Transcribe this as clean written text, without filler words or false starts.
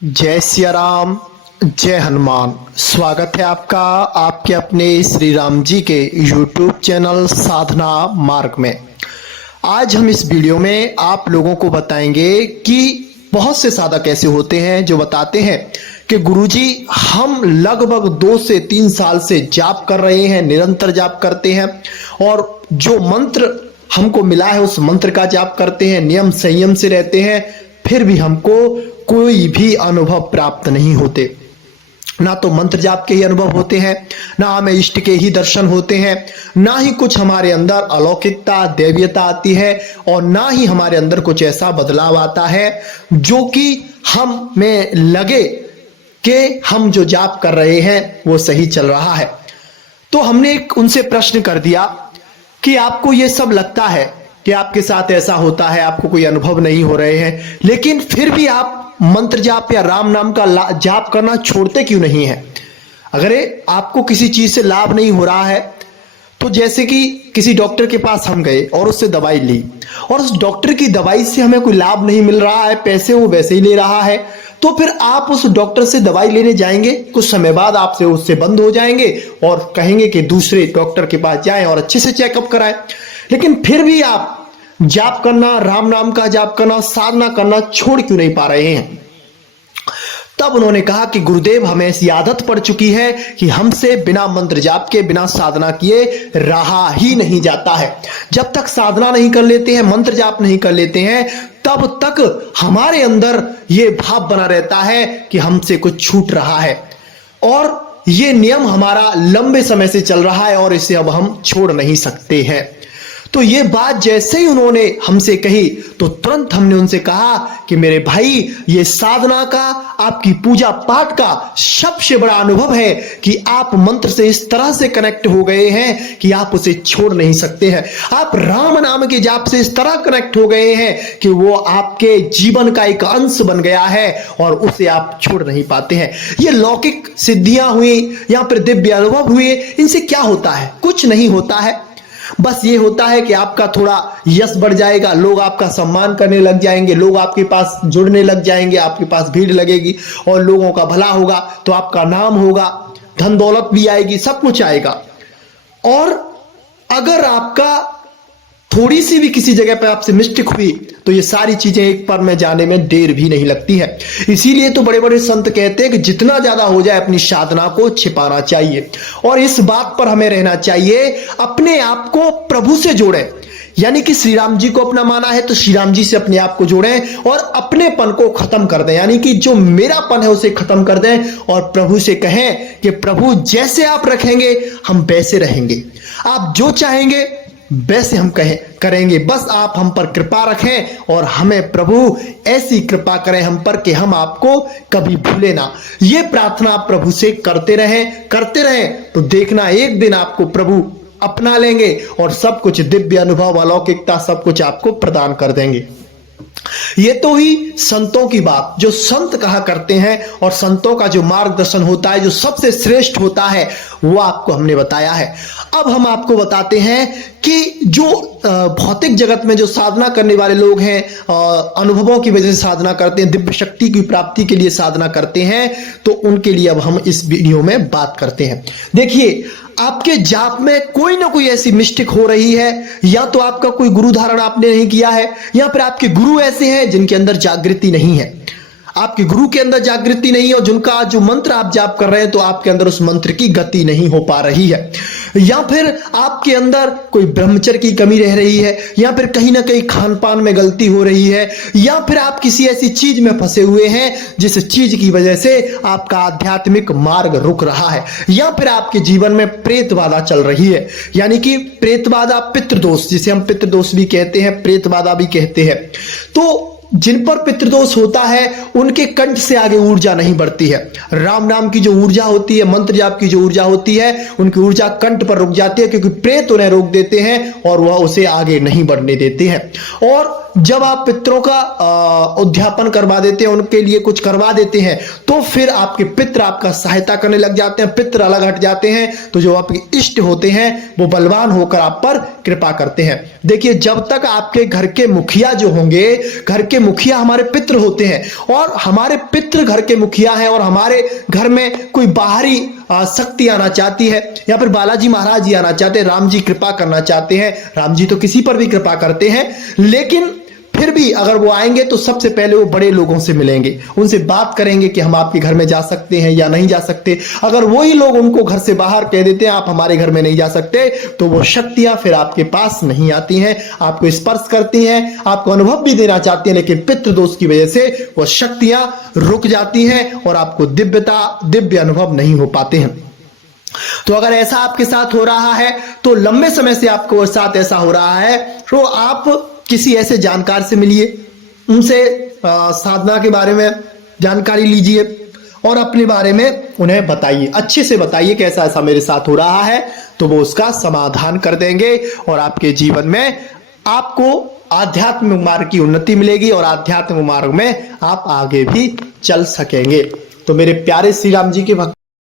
जय सिया राम, जय हनुमान। स्वागत है आपका आपके अपने श्री राम जी के YouTube चैनल साधना मार्ग में। आज हम इस वीडियो में आप लोगों को बताएंगे कि बहुत से साधक ऐसे होते हैं जो बताते हैं कि गुरुजी हम लगभग 2 से 3 साल से जाप कर रहे हैं, निरंतर जाप करते हैं और जो मंत्र हमको मिला है उस मंत्र का जाप करते हैं, नियम संयम से रहते हैं, फिर भी हमको कोई भी अनुभव प्राप्त नहीं होते। ना तो मंत्र जाप के ही अनुभव होते हैं, ना हमें इष्ट के ही दर्शन होते हैं, ना ही कुछ हमारे अंदर अलौकिकता दैवीयता आती है और ना ही हमारे अंदर कुछ ऐसा बदलाव आता है जो कि हम में लगे कि हम जो जाप कर रहे हैं वो सही चल रहा है। तो हमने एक उनसे प्रश्न कर दिया कि आपको ये सब लगता है कि आपके साथ ऐसा होता है, आपको कोई अनुभव नहीं हो रहे हैं, लेकिन फिर भी आप मंत्र जाप या राम नाम का जाप करना छोड़ते क्यों नहीं है? अगर आपको किसी चीज से लाभ नहीं हो रहा है तो जैसे कि किसी डॉक्टर के पास हम गए और उससे दवाई ली और उस डॉक्टर की दवाई से हमें कोई लाभ नहीं मिल रहा है, पैसे वो वैसे ही ले रहा है, तो फिर आप उस डॉक्टर से दवाई लेने जाएंगे, कुछ समय बाद आपसे उससे बंद हो जाएंगे और कहेंगे कि दूसरे डॉक्टर के पास जाएं और अच्छे से चेकअप कराएं। लेकिन फिर भी आप जाप करना, राम नाम का जाप करना, साधना करना छोड़ क्यों नहीं पा रहे हैं? तब उन्होंने कहा कि गुरुदेव हमें ऐसी आदत पड़ चुकी है कि हमसे बिना मंत्र जाप के, बिना साधना किए रहा ही नहीं जाता है। जब तक साधना नहीं कर लेते हैं, मंत्र जाप नहीं कर लेते हैं, तब तक हमारे अंदर ये भाव बना रहता है कि हमसे कुछ छूट रहा है और ये नियम हमारा लंबे समय से चल रहा है और इसे अब हम छोड़ नहीं सकते हैं। तो ये बात जैसे ही उन्होंने हमसे कही तो तुरंत हमने उनसे कहा कि मेरे भाई, ये साधना का, आपकी पूजा पाठ का सबसे बड़ा अनुभव है कि आप मंत्र से इस तरह से कनेक्ट हो गए हैं कि आप उसे छोड़ नहीं सकते हैं। आप राम नाम के जाप से इस तरह कनेक्ट हो गए हैं कि वो आपके जीवन का एक अंश बन गया है और उसे आप छोड़ नहीं पाते हैं। ये लौकिक सिद्धियां हुई या फिर दिव्य अनुभव हुए, इनसे क्या होता है? कुछ नहीं होता है। बस ये होता है कि आपका थोड़ा यश बढ़ जाएगा, लोग आपका सम्मान करने लग जाएंगे, लोग आपके पास जुड़ने लग जाएंगे, आपके पास भीड़ लगेगी और लोगों का भला होगा तो आपका नाम होगा, धन दौलत भी आएगी, सब कुछ आएगा। और अगर आपका थोड़ी सी भी किसी जगह पे आपसे मिस्टेक हुई तो ये सारी चीजें एक पर में जाने में देर भी नहीं लगती है। इसीलिए तो बड़े बड़े संत कहते हैं कि जितना ज्यादा हो जाए अपनी साधना को छिपाना चाहिए और इस बात पर हमें रहना चाहिए, अपने आप को प्रभु से जोड़ें। यानी कि श्री राम जी को अपना माना है तो श्री राम जी से अपने आप को जोड़ें और अपनेपन को खत्म कर दें, यानी कि जो मेरापन है उसे खत्म कर दें और प्रभु से कहें कि प्रभु जैसे आप रखेंगे हम वैसे रहेंगे, आप जो चाहेंगे वैसे हम करेंगे, बस आप हम पर कृपा रखें और हमें प्रभु ऐसी कृपा करें हम पर कि हम आपको कभी भूले ना। ये प्रार्थना आप प्रभु से करते रहें तो देखना एक दिन आपको प्रभु अपना लेंगे और सब कुछ दिव्य अनुभव, अलौकिकता सब कुछ आपको प्रदान कर देंगे। ये तो ही संतों की बात, जो संत कहा करते हैं और संतों का जो मार्गदर्शन होता है, जो सबसे श्रेष्ठ होता है, वो आपको हमने बताया है। अब हम आपको बताते हैं कि जो भौतिक जगत में जो साधना करने वाले लोग हैं, अनुभवों की वजह से साधना करते हैं, दिव्य शक्ति की प्राप्ति के लिए साधना करते हैं, तो उनके लिए अब हम इस वीडियो में बात करते हैं। देखिए, आपके जाप में कोई ना कोई ऐसी मिस्टेक हो रही है, या तो आपका कोई गुरु धारण आपने नहीं किया है, या फिर आपके गुरु ऐसे हैं जिनके अंदर जागृति नहीं है। आपके गुरु के अंदर जागृति नहीं है और जिनका जो मंत्र आप जाप कर रहे हैं तो आपके अंदर उस मंत्र की गति नहीं हो पा रही है, या फिर आपके अंदर कोई ब्रह्मचर्य की कमी रह रही है, या फिर कहीं ना कहीं खान पान में गलती हो रही है, या फिर आप किसी ऐसी चीज में फंसे हुए हैं जिस चीज की वजह से आपका आध्यात्मिक मार्ग रुक रहा है, या फिर आपके जीवन में प्रेत बाधा चल रही है। यानी कि प्रेत बाधा, पितृदोष, जिसे हम पितृदोष भी कहते हैं, प्रेत बाधा भी कहते हैं। तो जिन पर पितृदोष होता है उनके कंठ से आगे ऊर्जा नहीं बढ़ती है। राम नाम की जो ऊर्जा होती है, मंत्र जाप की जो ऊर्जा होती है, उनकी ऊर्जा कंठ पर रुक जाती है क्योंकि प्रेत उन्हें रोक देते हैं और वह उसे आगे नहीं बढ़ने देते हैं। और जब आप पितरों का उद्यापन करवा देते हैं, उनके लिए कुछ करवा देते हैं, तो फिर आपके पितर आपका सहायता करने लग जाते हैं, पितर अलग हट जाते हैं। तो जो आपके इष्ट होते हैं वो बलवान होकर आप पर कृपा करते हैं। देखिए, जब तक आपके घर के मुखिया जो होंगे, घर के मुखिया हमारे पितर होते हैं, और हमारे पितर घर के मुखिया हैं, और हमारे घर में कोई बाहरी शक्ति आना चाहती है, या फिर बालाजी महाराज जी आना चाहते हैं, राम जी कृपा करना चाहते हैं। राम जी तो किसी पर भी कृपा करते हैं, लेकिन फिर भी अगर वो आएंगे तो सबसे पहले वो बड़े लोगों से मिलेंगे, उनसे बात करेंगे कि हम आपके घर में जा सकते हैं या नहीं जा सकते। अगर वही लोग उनको घर से बाहर कह देते हैं आप हमारे घर में नहीं जा सकते, तो वो शक्तियां फिर आपके पास नहीं आती हैं, आपको स्पर्श करती हैं, आपको अनुभव भी देना चाहती हैं, लेकिन पितृ दोष की वजह से वो शक्तियां रुक जाती हैं और आपको दिव्य अनुभव नहीं हो पाते हैं। तो अगर ऐसा आपके साथ हो रहा है, तो लंबे समय से आपको साथ ऐसा हो रहा है, तो आप किसी ऐसे जानकार से मिलिए, उनसे साधना के बारे में जानकारी लीजिए और अपने बारे में उन्हें बताइए, अच्छे से बताइए कि ऐसा ऐसा मेरे साथ हो रहा है, तो वो उसका समाधान कर देंगे और आपके जीवन में आपको आध्यात्मिक मार्ग की उन्नति मिलेगी और आध्यात्मिक मार्ग में आप आगे भी चल सकेंगे। तो मेरे प्यारे श्री राम जी के भक्त